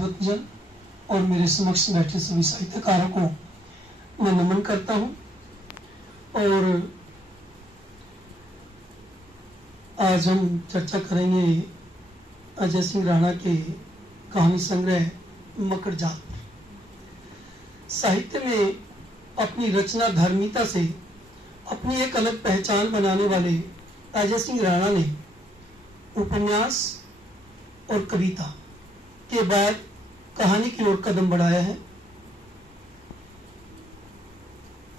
विद्वतजन और मेरे समक्ष बैठे सभी साहित्यकारों को मैं नमन करता हूं। और आज हम चर्चा करेंगे अजय सिंह राणा के कहानी संग्रह मकड़जाल। साहित्य में अपनी रचना धर्मिता से अपनी एक अलग पहचान बनाने वाले अजय सिंह राणा ने उपन्यास और कविता के बाद कहानी की ओर कदम बढ़ाया है।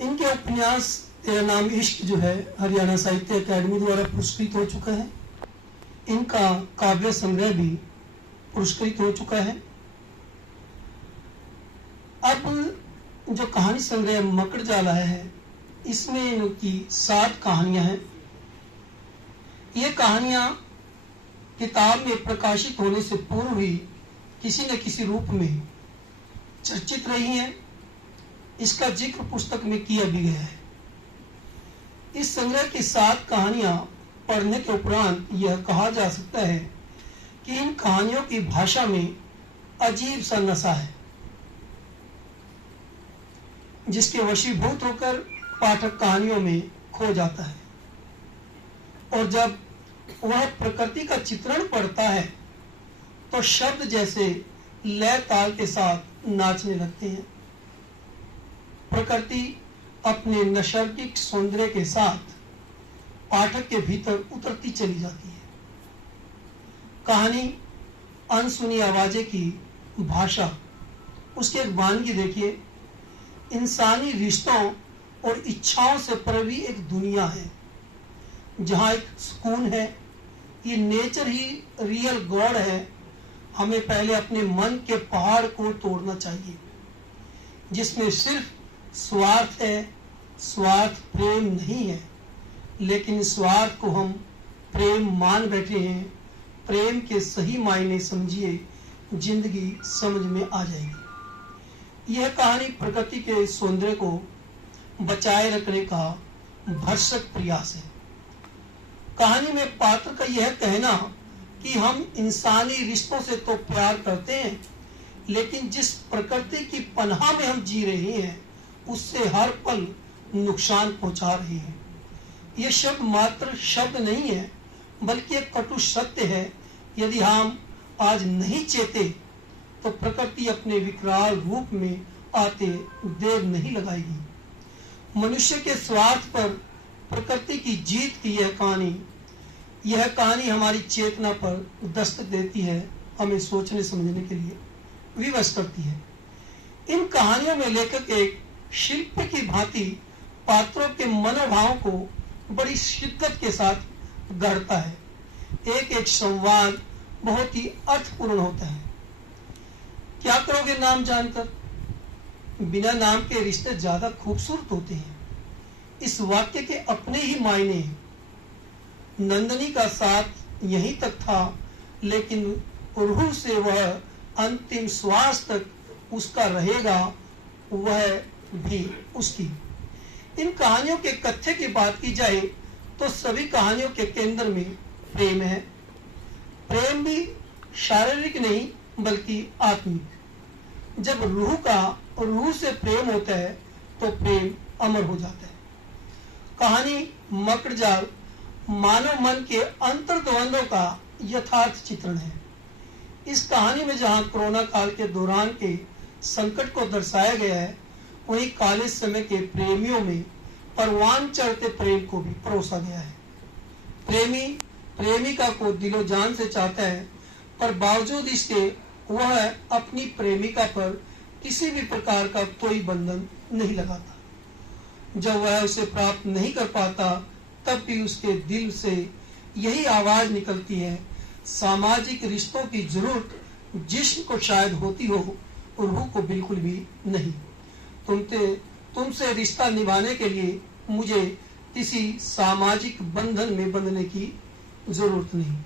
इनके उपन्यास तेरा नाम इश्क जो है हरियाणा साहित्य अकादमी द्वारा पुरस्कृत हो चुका है। इनका काव्य संग्रह भी पुरस्कृत हो चुका है। अब जो कहानी संग्रह मकड़जाल आया है, इसमें इनकी 7 कहानियां हैं। ये कहानियां किताब में प्रकाशित होने से पूर्व ही किसी न किसी रूप में चर्चित रही हैं। इसका जिक्र पुस्तक में किया भी गया है। इस संग्रह की 7 कहानियां पढ़ने के उपरांत यह कहा जा सकता है कि इन कहानियों की भाषा में अजीब सा नशा है, जिसके वशीभूत होकर पाठक कहानियों में खो जाता है और जब वह प्रकृति का चित्रण पढ़ता है तो शब्द जैसे लय ताल के साथ नाचने लगते हैं। प्रकृति अपने नैसर्गिक सौंदर्य के साथ पाठक के भीतर उतरती चली जाती है। कहानी अनसुनी आवाजें की भाषा, उसकी एक वानगी देखिए। इंसानी रिश्तों और इच्छाओं से परी एक दुनिया है जहां एक सुकून है। ये नेचर ही रियल गॉड है। हमें पहले अपने मन के पहाड़ को तोड़ना चाहिए, जिसमें सिर्फ स्वार्थ है। स्वार्थ प्रेम नहीं है, लेकिन स्वार्थ को हम प्रेम मान बैठे हैं। प्रेम के सही मायने समझिए, जिंदगी समझ में आ जाएगी। यह कहानी प्रकृति के सौंदर्य को बचाए रखने का भरसक प्रयास है। कहानी में पात्र का यह कहना कि हम इंसानी रिश्तों से तो प्यार करते हैं, लेकिन जिस प्रकृति की पनाह में हम जी रहे हैं उससे हर पल नुकसान पहुंचा रहे हैं। यह शब्द मात्र शब्द नहीं है, बल्कि एक कटु सत्य है। यदि हम आज नहीं चेते तो प्रकृति अपने विकराल रूप में आते देर नहीं लगाएगी। मनुष्य के स्वार्थ पर प्रकृति की जीत की यह कहानी हमारी चेतना पर दस्तक देती है, हमें सोचने समझने के लिए विवश करती है। इन कहानियों में लेखक एक शिल्पी की भांति पात्रों के मनोभावों को बड़ी शिद्दत के साथ गढ़ता है। एक एक संवाद बहुत ही अर्थपूर्ण होता है। क्या करोगे नाम जानकर? बिना नाम के रिश्ते ज्यादा खूबसूरत होते हैं। इस वाक्य के अपने ही मायने हैं। नंदनी का साथ यहीं तक था, लेकिन रूह से वह अंतिम श्वास तक उसका रहेगा, वह भी उसकी। इन कहानियों के कथ्य की बात की जाए तो सभी कहानियों के केंद्र में प्रेम है। प्रेम भी शारीरिक नहीं बल्कि आत्मिक। जब रूह से प्रेम होता है तो प्रेम अमर हो जाता है। कहानी मकड़जाल मानव मन के अंतर्द्वंद्वों का यथार्थ चित्रण है। इस कहानी में जहां कोरोना काल के दौरान के संकट को दर्शाया गया है, वहीं कॉलेज समय के प्रेमियों में परवान चढ़ते प्रेम को भी परोसा गया है। प्रेमी प्रेमिका को दिलो जान से चाहता है, पर बावजूद इसके वह अपनी प्रेमिका पर किसी भी प्रकार का कोई बंधन नहीं लगाता। जब वह उसे प्राप्त नहीं कर पाता, तब भी उसके दिल से यही आवाज निकलती है, सामाजिक रिश्तों की जरूरत जिस्म को शायद होती हो, रूह को बिल्कुल भी नहीं। तुमसे रिश्ता निभाने के लिए मुझे किसी सामाजिक बंधन में बंधने की जरूरत नहीं।